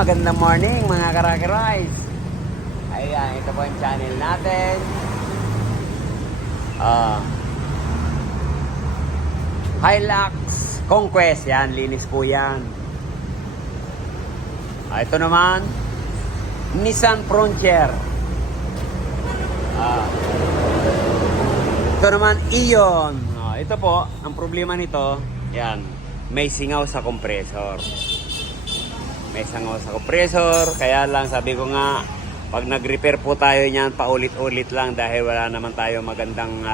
magandang morning mga Karaki-Rice. Ayan, ito po yung channel natin. Hilux Conquest, yan, linis po yan. Ito naman, Nissan Frontier. Ito naman, Ion. Ito po, ang problema nito, yan, may singaw sa compressor. May singaw sa compressor, kaya lang sabi ko nga, pag nag-repair po tayo niyan, paulit-ulit lang dahil wala naman tayo magandang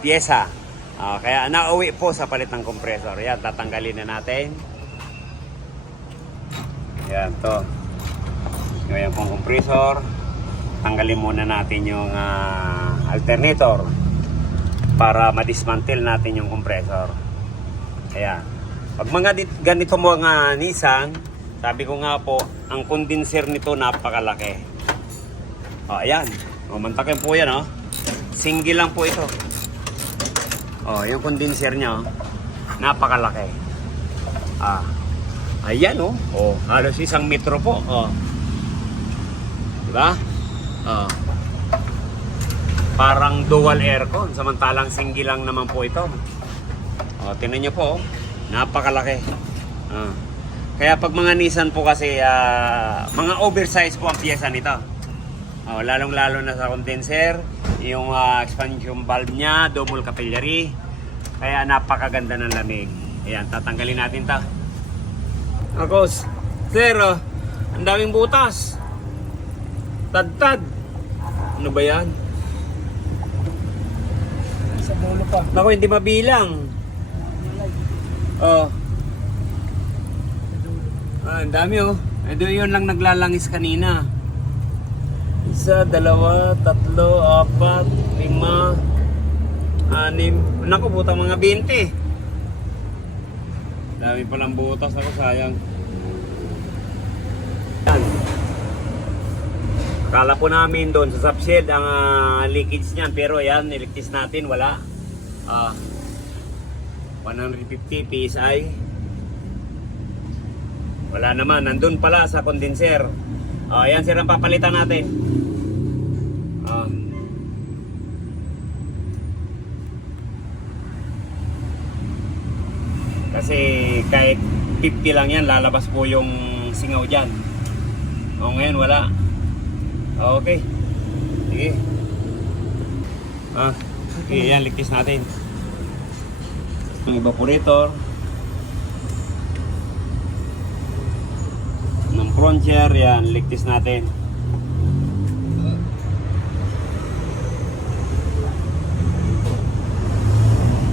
pyesa. Kaya nauwi po sa palit ng compressor. Yan, tatanggalin na natin. Yan, to. Yan pong compressor. Tanggalin muna natin yung alternator para ma-dismantle natin yung compressor. Ayan. Pag mga ganito mga Nissan, sabi ko nga po, ang condenser nito napakalaki. Ayan. Mantakin po yan, oh. Single lang po ito. Yung condenser niya, oh. Napakalaki. Ayan, oh. Halos 1 metro po. Diba? Parang dual aircon, samantalang single lang naman po ito. Tingnan nyo po, napakalaki. Kaya pag mga Nissan po kasi, mga oversize po ang piyesa nito. Lalong-lalo na sa condenser, yung expansion valve niya, double capillary. Kaya napakaganda ng lamig. Ayan, tatanggalin natin ito. Akos, sir, ang daming butas. Tad-tad. Ano ba yan? Sa dulo pa. Naku, hindi mabilang. Ang dami, oh. Ito yun lang naglalangis kanina. 1, 2, 3, 4, 5, 6. Naku, butang mga 20. Dami palang butas ako, sayang. Yan. Akala po namin doon sa subshed ang leakage niyan, pero yan, niligtis natin, wala. 150 PSI. Wala naman, nandun pala sa condenser. Yan sir ang papalitan natin. Kasi kahit 50 lang yan, lalabas po yung singaw dyan. Ngayon wala. Okay. Sige. Okay, yan, ligtis natin. Yung evaporator ng Frontier, yan, ligtis natin.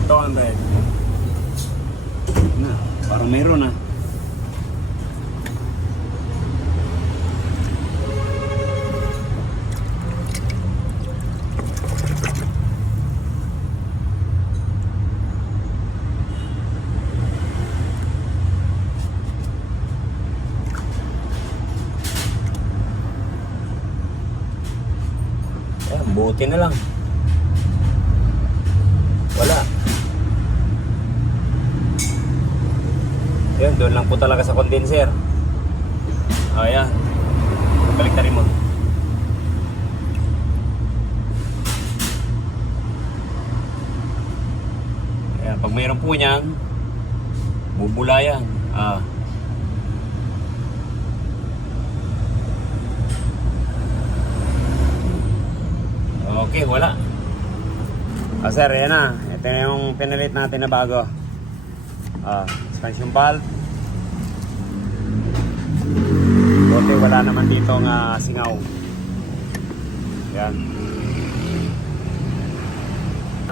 Ito ang red. Na, parang mayroon na. Buti na lang. Wala. Yun, doon lang po talaga sa condenser. Ayan. Balik tayo mo. Ayan, pag mayroon po niyan, bubula yan. Okay, wala. Sir, yan na. Ito na yung pinalit natin na bago. Expansion valve. Buti wala naman dito nga singaw. Yan.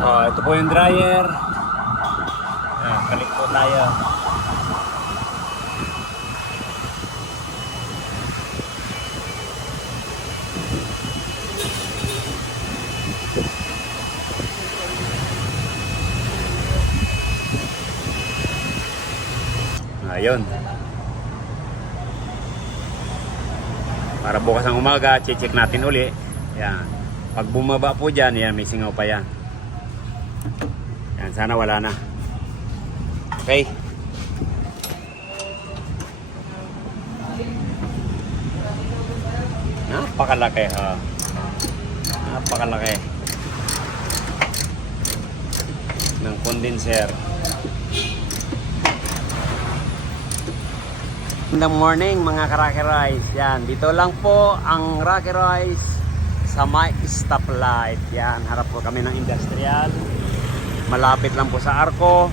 Ito po yung dryer. Balik po tayo. Ayun. Para bukas ng umaga, check natin uli. Yan. Pag bumaba po dyan, yan, may singaw pa yan. Yan, sana wala na. Okay. Napakalaki. Napakalaki. Ng condenser. In the morning mga ka-Rocky Rice. Yan. Dito lang po ang Rocky Rice sa may stoplight. Yan. Harap po kami ng industrial. Malapit lang po sa Arco.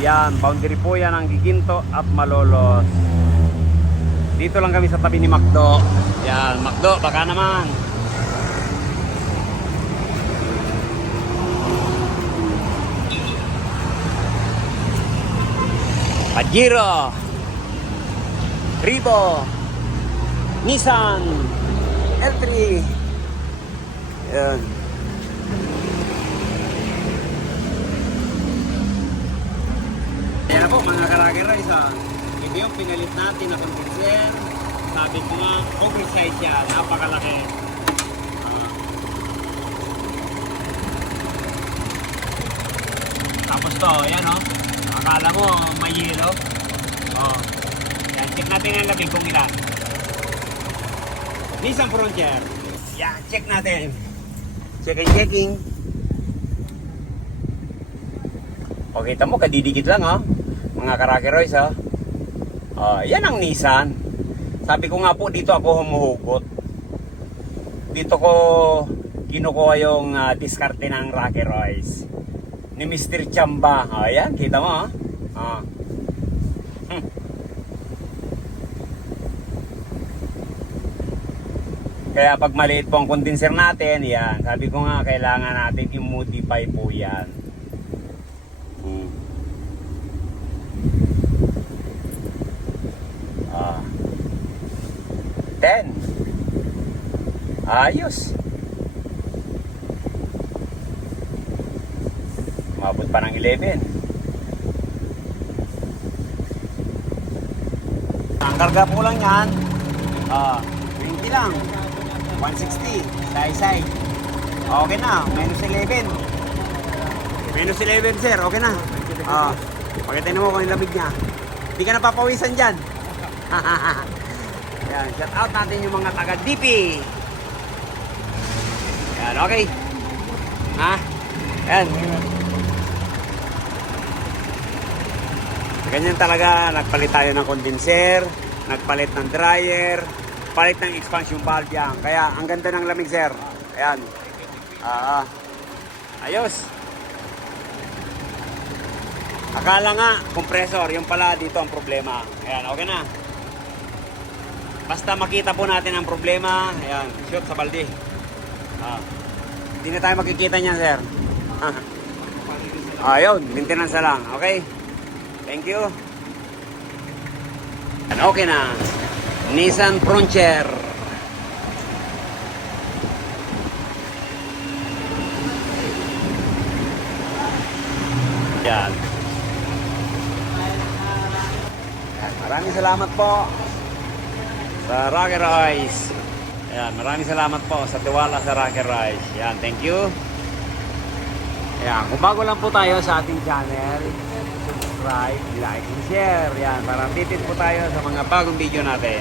Yan. Boundary po yan ang Giginto at Malolos. Dito lang kami sa tabi ni Macdo. Yan, Macdo, baka naman. Pajero, Rivo, Nissan, L3. Yan. Yan na po mga ka-Rocky Rice. Ito yung pinalit natin na condenser. Sabi ko nga, oversize siya. Napakalaki. Tapos to, yan o. Akala mo may yelo. Yan, check natin ang labig kung ilan. Nissan Frontier. Yan, check natin. Checking. Okay, tamo, kadidikit lang ha. Mga ka-Rocky Rice ha. Yan ang Nissan. Sabi ko nga po, dito ako humuhugot. Dito ko kinukuha yung diskarte ng Rocky Rice ni Mr. Chamba. Ayan, kita mo ha. Kaya pag maliit po ang condenser natin, yan, sabi ko nga, kailangan natin i-modify po yan. 10. Ayos. Umabot pa ng 11. Ang karga po lang yan, 20 lang. 160. Say. Okay na. Minus 11. Minus 11 sir. Okay na. Pakita mo kung yung lamig niya. Hindi ka napapawisan dyan. Yan, shout out natin yung mga taga DP. Yan, okay. Yan. Ganyan talaga, nagpalit tayo ng condenser, nagpalit ng dryer, palit ng expansion valve yan. Kaya, ang ganda ng lamig, sir. Ayan. Ayos. Akala nga, compressor, yung pala dito ang problema. Ayan, okay na. Basta makita po natin ang problema, ayan, shoot sa balde. Hindi na tayo makikita niyan, sir. Ayun, maintenance na lang. Okay? Thank you. And okay na. Nissan Frontier. Yan. Maraming salamat po sa Rocky Rice. Ayan, maraming salamat po sa tiwala sa Rocky Rice. Ayan, thank you. Ayan, kung bago lang po tayo sa ating channel, subscribe, like, and share. Ayan, para updated po tayo sa mga bagong video natin.